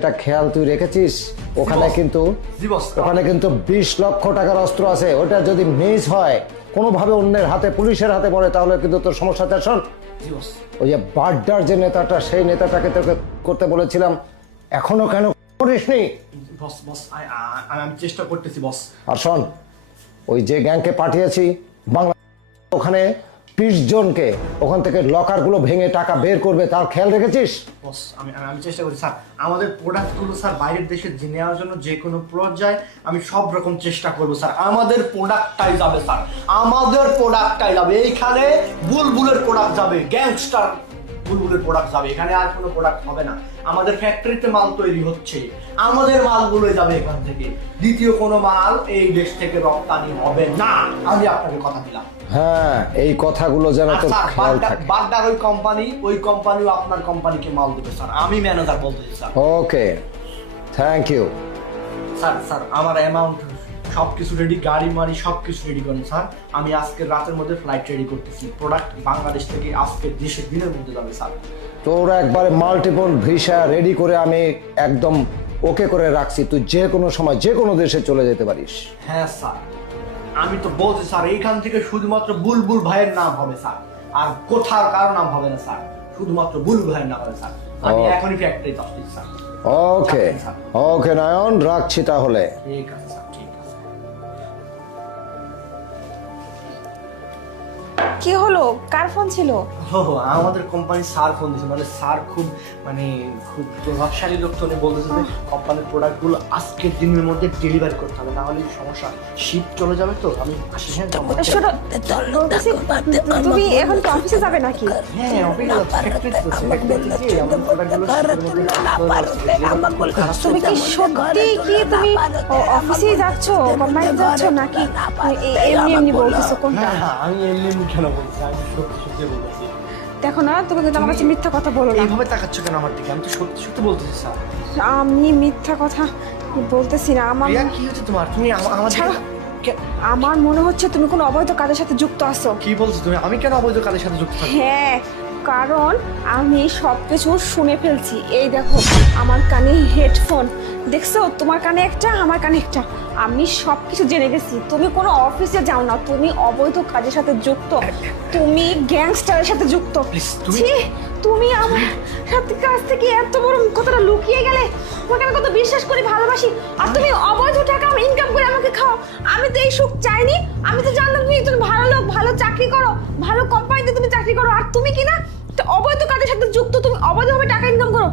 এটা খেয়াল তুই রেখেছিস? ওখানে কিন্তু 20 লক্ষ টাকার অস্ত্র আছে। ওটা যদি মিস হয়, কোনোভাবে অন্যের হাতে, পুলিশের হাতে পড়ে, তাহলে কিন্তু তোর সমস্যা। শোন, ওই যে বাড্ডার যে নেতাটা, সেই নেতাটাকে তোকে করতে বলেছিলাম, এখনো কেন করিসনি? আমি চেষ্টা করতেছি বস। আর শোন, ওই যে গ্যাংকে পাঠিয়েছি বাংলা, ওখানে 20 জনকে ওখান থেকে লকারগুলো ভেঙে টাকা বের করবে, তার খেয়াল রেখেছিস? বস আমি চেষ্টা করি স্যার। আমাদের প্রোডাক্টগুলো স্যার বাইরের দেশে নেওয়ার জন্য যে কোনো পর্যায়ে আমি সব রকম চেষ্টা করবো স্যার। আমাদের প্রোডাক্টটাই যাবে স্যার, আমাদের প্রোডাক্টটাই যাবে। এইখানে বুলবুলের প্রোডাক্ট যাবে, গ্যাংস্টার বুলবুলের প্রোডাক্ট যাবে। এখানে আর কোনো প্রোডাক্ট হবে না। আমাদের ফ্যাক্টরিতে মাল তৈরি হচ্ছে, আমাদের মালগুলো যাবে এখান থেকে। দ্বিতীয় কোনো মাল এই দেশ থেকে রপ্তানি হবে না, আমি আপনাকে কথা দিলাম। হ্যাঁ, এই কথাগুলো যেন তোর খেয়াল থাকে। বাড্ডার ওই কোম্পানিও আপনার কোম্পানিকে মাল দেবে স্যার। আমি ম্যানেজার বলতেছি sir. Okay, thank you. Sir আমার অ্যামাউন্ট সবকিছু রেডি, গাড়ি মারি সবকিছু রেডি করেন স্যার। আমি আজকের রাতের মধ্যে ফ্লাইট রেডি করতেছি। প্রোডাক্ট বাংলাদেশ থেকে আজকের দেশে দিনের মধ্যে যাবে স্যার। তোর একবারে মাল্টিপল ভিসা রেডি করে আমি একদম ওকে করে রাখছি। তুই যে কোনো সময় যে কোনো দেশে চলে যেতে পারিস। হ্যাঁ স্যার, আমি তো বলছি স্যার, এইখান থেকে শুধুমাত্র বুলবুল ভাইয়ের নাম হবে স্যার, আর কোথাও কারো নাম হবে না স্যার। শুধুমাত্র বুলবুল ভাইয়ের নাম হবে স্যার। আমি এখনই ফ্যাক্টরিতে আসছি স্যার। ওকে ওকে নয়ন, রাখছি তাহলে। ঠিক আছে স্যার, ঠিক আছে। কি হলো? কার ফোন ছিল? আমাদের কোম্পানি স্যার ফোন দিয়েছে। মানে স্যার খুব প্রভাবশালী লোক। তো উনি বলতেছে যে কোম্পানির প্রোডাক্টগুলো আজকের দিনের মধ্যে ডেলিভারি করতে হবে, না হলে সমস্যা। শিপ চলে যাবে তো। আমি আসি। হ্যাঁ, শোনো, তুমি এখন কি অফিসে যাবে নাকি? হ্যাঁ, তুমি কি সত্যি কি তুমি অফিসে যাচ্ছ, কোম্পানিতে যাচ্ছ, নাকি এমনি এমনি বলতেছো? কোনটা? আমি এমনি কেন বলছি, আমি সত্যি বলতেছি। দেখো না, তুমি কিন্তু আমার কাছে মিথ্যা কথা বলো না। এইভাবে তাকাচ্ছ কেন আমার দিকে? আমি তো সত্যি বলতেছি স্যার। আমি মিথ্যা কথা বলতেছি না। আমার কি হচ্ছে তোমার? তুমি আমার মনে হচ্ছে তুমি কোনো অবৈধ কাজের সাথে যুক্ত আছো। কি বলছো তুমি? আমি কেন অবৈধ কাজের সাথে যুক্ত থাকবো? হ্যাঁ, কারণ আমি সবকিছু শুনে ফেলছি। এই দেখো, আমার কানে হেডফোন, দেখছো? তোমার কানে একটা, আমার কানে একটা। আমি সবকিছু জেনে গেছি। তুমি কোনো অফিসে যাও না, তুমি অবৈধ কাজের সাথে যুক্ত, তুমি গ্যাংস্টারের সাথে যুক্ত। তুমি আমার সাথে কাছ থেকে এত বড় কথাটা লুকিয়ে গেলে। তোমাকে আমি কত বিশ্বাস করি, ভালোবাসি, আর তুমি অবৈধ টাকা ইনকাম করে আমাকে খাও। আমি তো এই সুখ চাইনি। আমি তো জানতাম তুমি একজন ভালো লোক, ভালো চাকরি করো, ভালো কোম্পানিতে তুমি চাকরি করো, আর তুমি কি না অবৈধ কাজের সাথে যুক্ত, তুমি অবৈধভাবে টাকা ইনকাম করো।